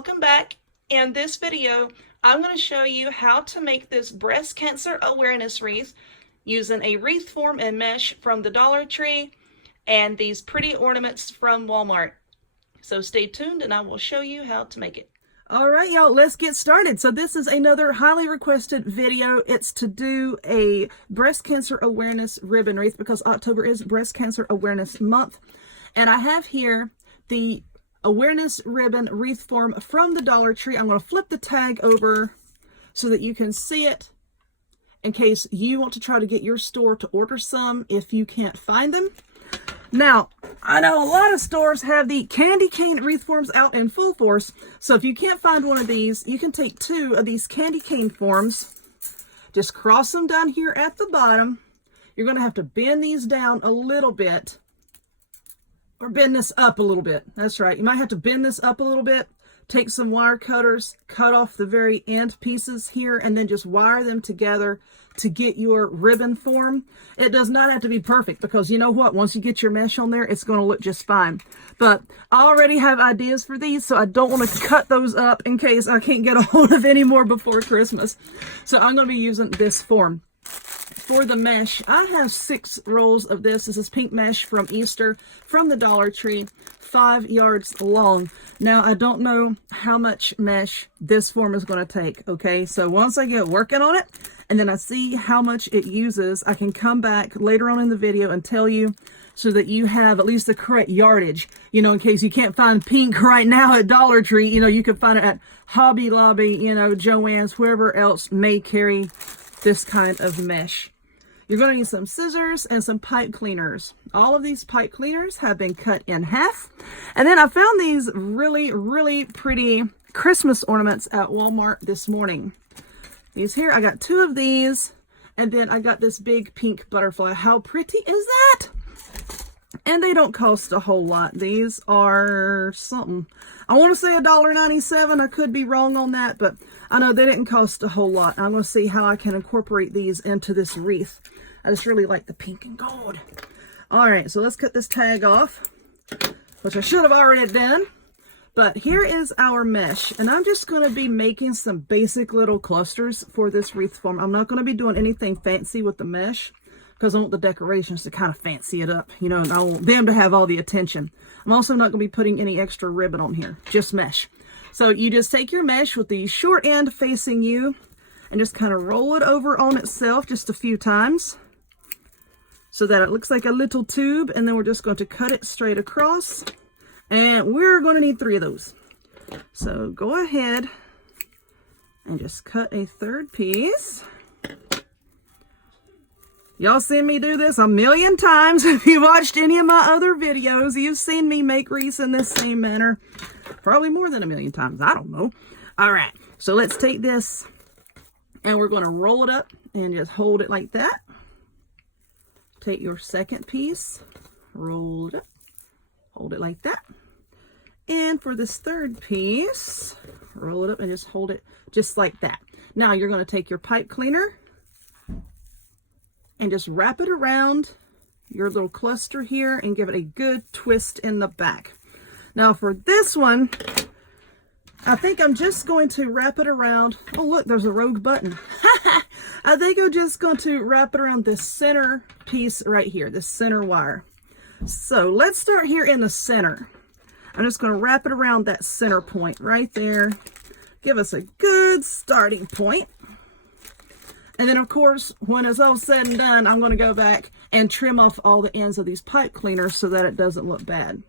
welcome back. In this video, I'm going to show you how to make this breast cancer awareness wreath using a wreath form and mesh from the Dollar Tree and these pretty ornaments from Walmart. So stay tuned and I will show you how to make it. All right, y'all, let's get started. So this is another highly requested video. It's to do a breast cancer awareness ribbon wreath because October is Breast Cancer Awareness Month. And I have here the awareness ribbon wreath form from the Dollar Tree. I'm going to flip the tag over so that you can see it in case you want to try to get your store to order some if you can't find them. Now, I know a lot of stores have the candy cane wreath forms out in full force. So if you can't find one of these, you can take two of these candy cane forms, just cross them down here at the bottom. You're going to have to bend these down a little bit, or bend this up a little bit. That's right. You might have to bend this up a little bit. Take some wire cutters, cut off the very end pieces here, and then just wire them together to get your ribbon form. It does not have to be perfect because you know what? Once you get your mesh on there, it's going to look just fine. But I already have ideas for these, so I don't want to cut those up in case I can't get a hold of any more before Christmas. So I'm going to be using this form. For the mesh, I have 6 rolls of this. This is pink mesh from Easter from the Dollar Tree, 5 yards long. Now, I don't know how much mesh this form is going to take, okay? So once I get working on it, and then I see how much it uses, I can come back later on in the video and tell you so that you have at least the correct yardage, you know, in case you can't find pink right now at Dollar Tree. You know, you can find it at Hobby Lobby, you know, Joann's, whoever else may carry this kind of mesh. You're going to need some scissors and some pipe cleaners. All of these pipe cleaners have been cut in half. And then I found these really pretty Christmas ornaments at Walmart this morning. These here, I got 2 of these. And then I got this big pink butterfly. How pretty is that? And they don't cost a whole lot. These are something. I want to say $1.97. I could be wrong on that, but I know they didn't cost a whole lot. I'm going to see how I can incorporate these into this wreath. I just really like the pink and gold. All right, so let's cut this tag off, which I should have already done. But here is our mesh, and I'm just going to be making some basic little clusters for this wreath form. I'm not going to be doing anything fancy with the mesh because I want the decorations to kind of fancy it up, you know, and I want them to have all the attention. I'm also not going to be putting any extra ribbon on here, just mesh. So you just take your mesh with the short end facing you and just kind of roll it over on itself just a few times so that it looks like a little tube, and then we're just going to cut it straight across, and we're going to need 3 of those. So go ahead and just cut a 3rd piece. Y'all seen me do this a million times. If you watched any of my other videos, you've seen me make wreaths in this same manner. Probably more than a million times. I don't know. All right. So let's take this and we're going to roll it up and just hold it like that. Take your 2nd piece, roll it up, hold it like that. And for this 3rd piece, roll it up and just hold it just like that. Now you're going to take your pipe cleaner and just wrap it around your little cluster here and give it a good twist in the back. Now for this one, I think I'm just going to wrap it around. Oh, look, there's a rogue button. I think I'm just going to wrap it around this center piece right here, this center wire. So let's start here in the center. I'm just going to wrap it around that center point right there. Give us a good starting point. And then, of course, when it's all said and done, I'm going to go back and trim off all the ends of these pipe cleaners so that it doesn't look bad.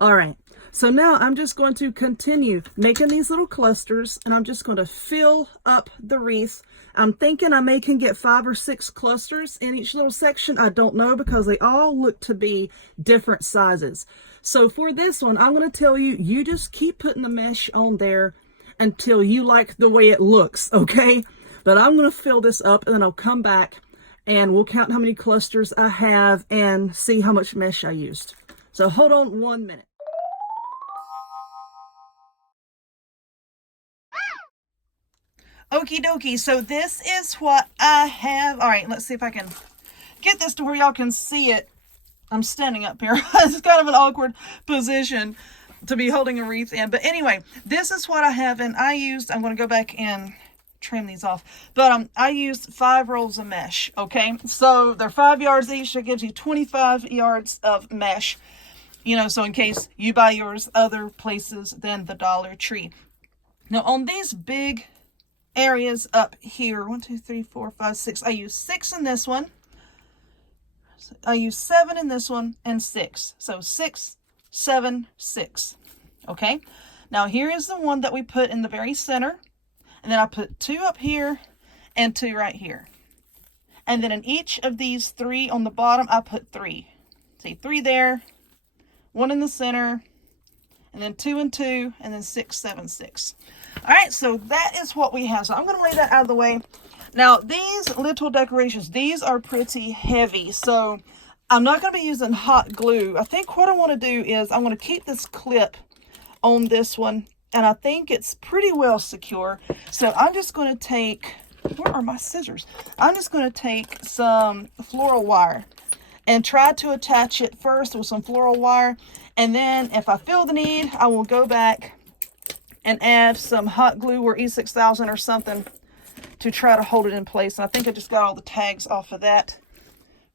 All right, so now I'm just going to continue making these little clusters, and I'm just going to fill up the wreath. I'm thinking I may can get 5 or 6 clusters in each little section. I don't know because they all look to be different sizes. So for this one, I'm going to tell you, you just keep putting the mesh on there until you like the way it looks, okay? But I'm going to fill this up, and then I'll come back and we'll count how many clusters I have and see how much mesh I used. So hold on 1 minute. Okie dokie, so this is what I have. All right, let's see if I can get this to where y'all can see it. I'm standing up here. It's kind of an awkward position. to be holding a wreath in. But anyway, this is what I have, and I'm going to go back and trim these off, but I used 5 rolls of mesh. Okay, so they're 5 yards each. That gives you 25 yards of mesh, you know, so in case you buy yours other places than the Dollar Tree. Now on these big areas up here, 1 2 3 4 5 6, I use 6 in this one, I use 7 in this one, and 6. So 6 7 6. Okay, now here is the one that we put in the very center, and then I put 2 up here and 2 right here, and then in each of these 3 on the bottom I put 3. See, 3 there, 1 in the center, and then 2 and 2, and then 6 7 6. All right, so that is what we have. So I'm going to lay that out of the way. Now these little decorations, these are pretty heavy, so I'm not going to be using hot glue. I think what I want to do is I'm going to keep this clip on this one, and I think it's pretty well secure. So I'm just going to take, where are my scissors? I'm just going to take some floral wire and try to attach it first with some floral wire, and then if I feel the need, I will go back and add some hot glue or E6000 or something to try to hold it in place. And I think I just got all the tags off of that.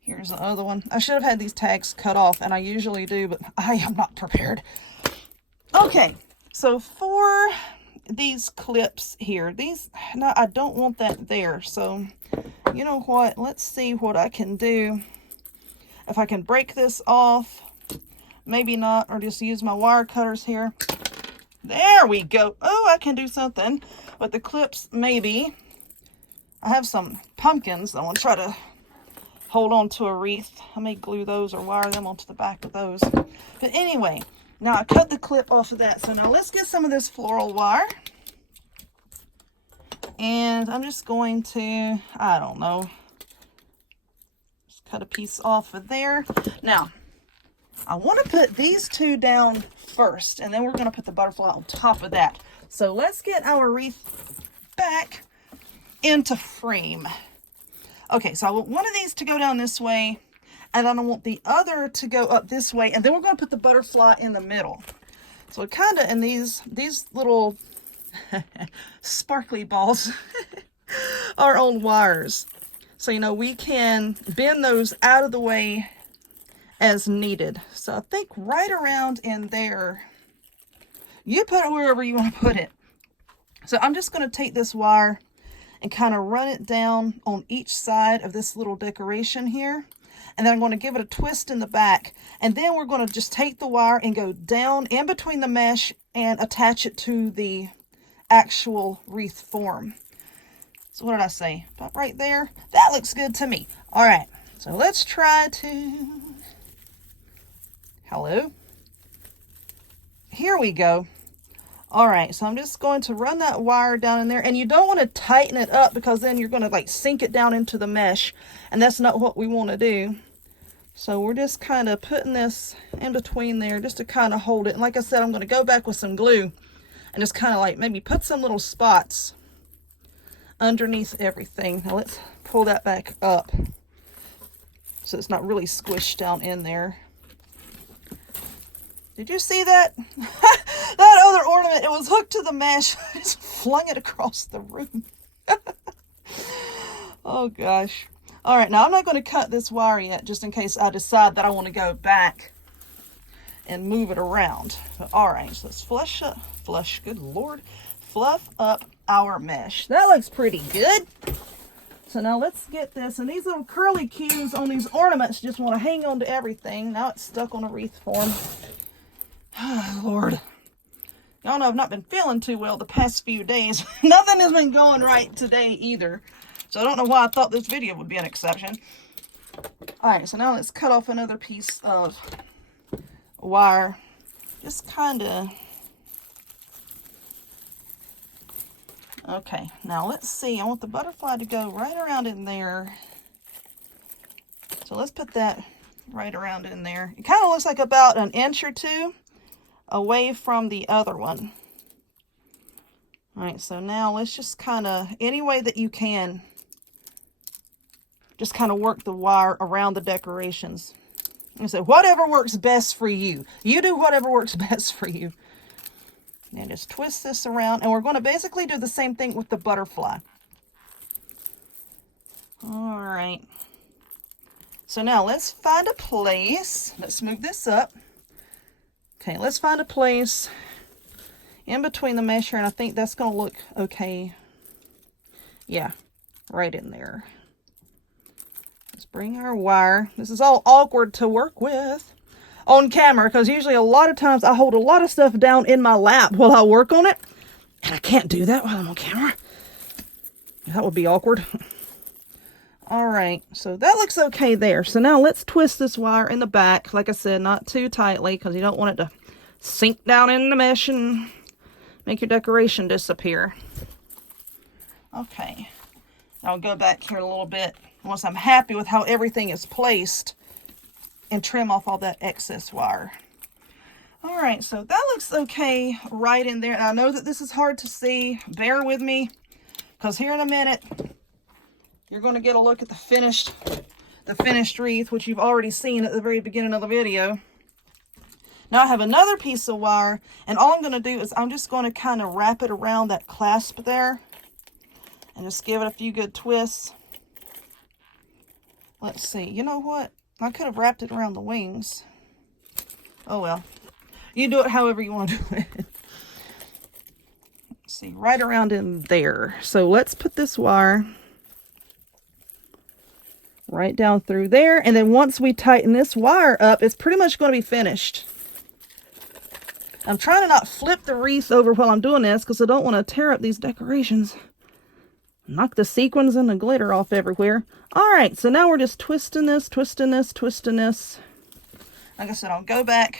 Here's the other one. I should have had these tags cut off, and I usually do, but I am not prepared. Okay, so for these clips here, no, I don't want that there. So you know what? Let's see what I can do. If I can break this off, maybe not, or just use my wire cutters here. There we go. Oh, I can do something with the clips, maybe. I have some pumpkins. I want to try to hold on to a wreath. I may glue those or wire them onto the back of those. But anyway, now I cut the clip off of that. So now let's get some of this floral wire. And I'm just going to, I don't know, just cut a piece off of there. Now, I want to put these 2 down first, and then we're going to put the butterfly on top of that. So let's get our wreath back into frame. Okay, so I want one of these to go down this way, and then I want the other to go up this way, and then we're going to put the butterfly in the middle. So kind of in these little sparkly balls are on wires. So, you know, we can bend those out of the way as needed. So I think right around in there, you put it wherever you want to put it. So I'm just going to take this wire and kind of run it down on each side of this little decoration here. And then I'm going to give it a twist in the back. And then we're going to just take the wire and go down in between the mesh and attach it to the actual wreath form. So what did I say? About right there? That looks good to me. All right, so let's try to... Hello? Here we go. All right, so I'm just going to run that wire down in there, and you don't want to tighten it up because then you're going to like sink it down into the mesh, and that's not what we want to do. So we're just kind of putting this in between there just to kind of hold it. And like I said, I'm going to go back with some glue and just kind of like maybe put some little spots underneath everything. Now let's pull that back up so it's not really squished down in there. Did you see that? That other ornament, it was hooked to the mesh. I just flung it across the room. Oh gosh. All right, now I'm not going to cut this wire yet, just in case I decide that I want to go back and move it around. But, all right, so let's good Lord, fluff up our mesh. That looks pretty good. So now let's get this, and these little curly cues on these ornaments just want to hang on to everything. Now it's stuck on a wreath form. Oh, Lord. Y'all know I've not been feeling too well the past few days. Nothing has been going right today either. So I don't know why I thought this video would be an exception. Alright, so now let's cut off another piece of wire. Just kind of... Okay, now let's see. I want the butterfly to go right around in there. So let's put that right around in there. It kind of looks like about an inch or two away from the other one. All right, so now let's just kind of, any way that you can, just kind of work the wire around the decorations. And so whatever works best for you. You do whatever works best for you. And just twist this around. And we're going to basically do the same thing with the butterfly. All right. So now let's find a place. Let's move this up. Okay, let's find a place in between the mesh here. And I think that's going to look okay. Yeah, right in there. Let's bring our wire. This is all awkward to work with on camera because usually a lot of times I hold a lot of stuff down in my lap while I work on it. And I can't do that while I'm on camera. That would be awkward. All right, so that looks okay there. So now let's twist this wire in the back. Like I said, not too tightly because you don't want it to sink down in the mesh and make your decoration disappear. Okay, I'll go back here a little bit once I'm happy with how everything is placed and trim off all that excess wire. All right, so that looks okay right in there. And I know that this is hard to see. Bear with me because here in a minute, you're going to get a look at the finished wreath, which you've already seen at the very beginning of the video. Now I have another piece of wire, and all I'm going to do is I'm just going to kind of wrap it around that clasp there and just give it a few good twists. Let's see. You know what? I could have wrapped it around the wings. Oh well. You do it however you want to do it. Let's see. Right around in there. So let's put this wire right down through there. And then once we tighten this wire up, it's pretty much going to be finished. I'm trying to not flip the wreath over while I'm doing this because I don't want to tear up these decorations. Knock the sequins and the glitter off everywhere. All right, so now we're just twisting this, twisting this, twisting this. Like I said, I'll go back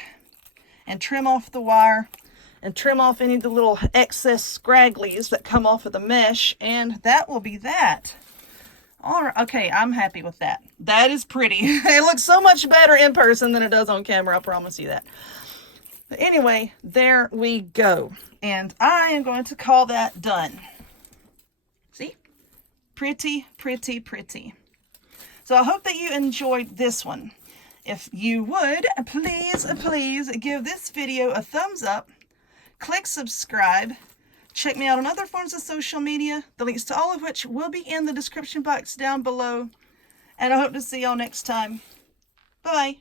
and trim off the wire and trim off any of the little excess scragglies that come off of the mesh, and that will be that. All right, okay, I'm happy with that. That is pretty. It looks so much better in person than it does on camera, I promise you that. But anyway, there we go. And I am going to call that done. See? Pretty, pretty, pretty. So I hope that you enjoyed this one. If you would, please give this video a thumbs up. Click subscribe. Check me out on other forms of social media, the links to all of which will be in the description box down below. And I hope to see y'all next time. Bye-bye.